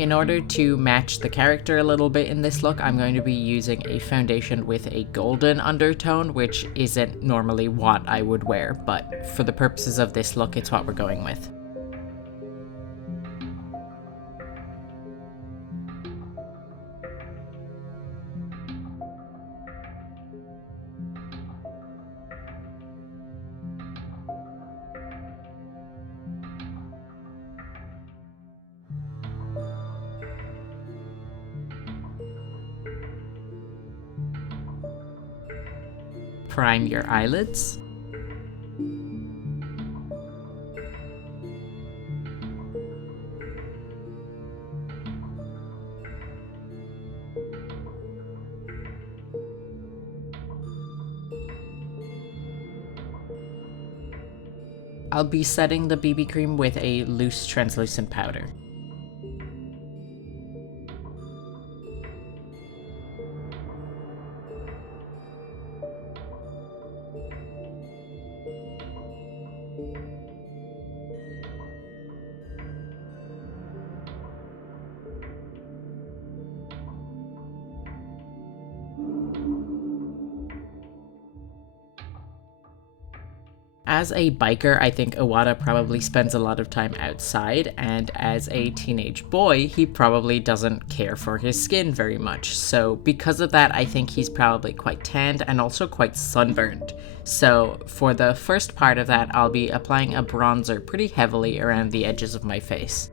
In order to match the character a little bit in this look, I'm going to be using a foundation with a golden undertone, which isn't normally what I would wear, but for the purposes of this look, it's what we're going with. Prime your eyelids. I'll be setting the BB cream with a loose translucent powder. As a biker, I think Owada probably spends a lot of time outside, and as a teenage boy, he probably doesn't care for his skin very much. So because of that, I think he's probably quite tanned and also quite sunburned. So for the first part of that, I'll be applying a bronzer pretty heavily around the edges of my face.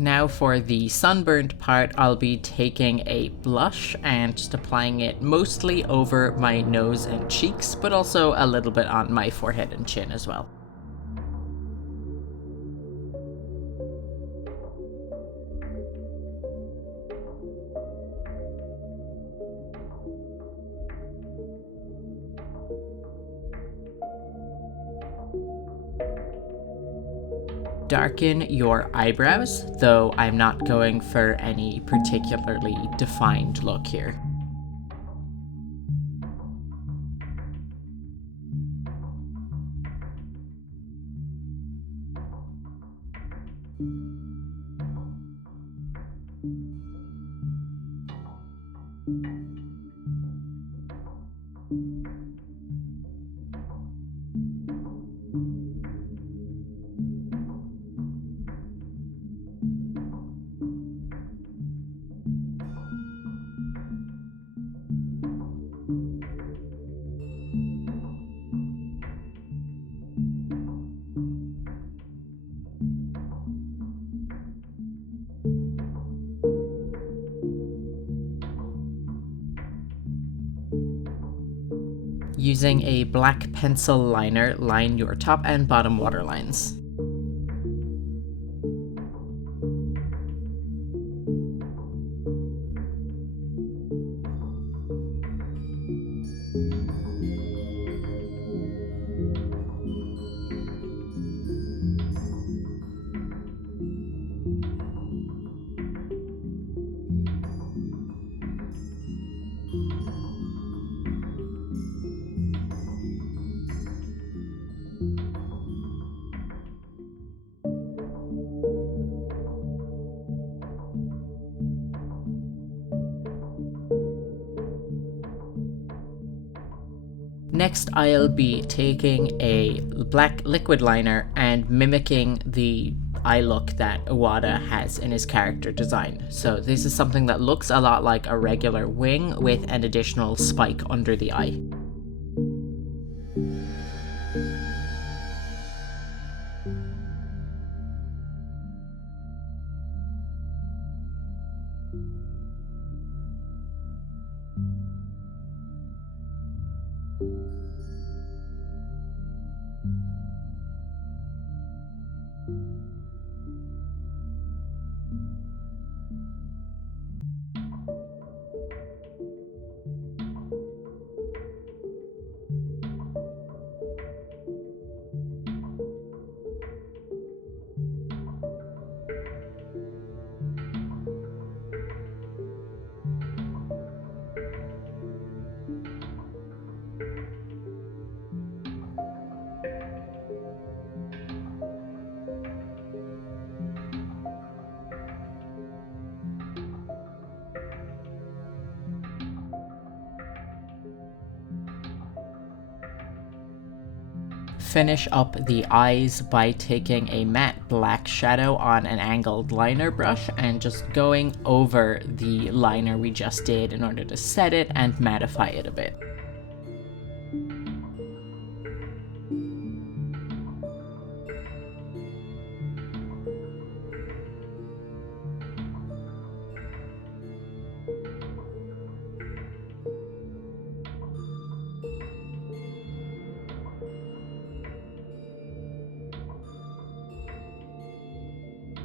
Now for the sunburned part, I'll be taking a blush and just applying it mostly over my nose and cheeks, but also a little bit on my forehead and chin as well. Darken your eyebrows, though I'm not going for any particularly defined look here. Using a black pencil liner, line your top and bottom waterlines. Next, I'll be taking a black liquid liner and mimicking the eye look that Owada has in his character design. So this is something that looks a lot like a regular wing with an additional spike under the eye. finish up the eyes by taking a matte black shadow on an angled liner brush and just going over the liner we just did in order to set it and mattify it a bit.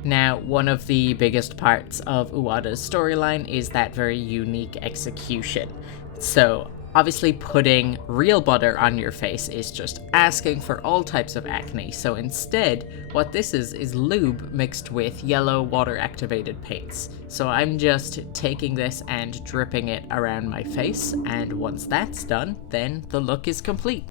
Now, one of the biggest parts of Uwada's storyline is that very unique execution. So, obviously putting real butter on your face is just asking for all types of acne, so instead, what this is lube mixed with yellow water-activated paints. So I'm just taking this and dripping it around my face, and once that's done, then the look is complete.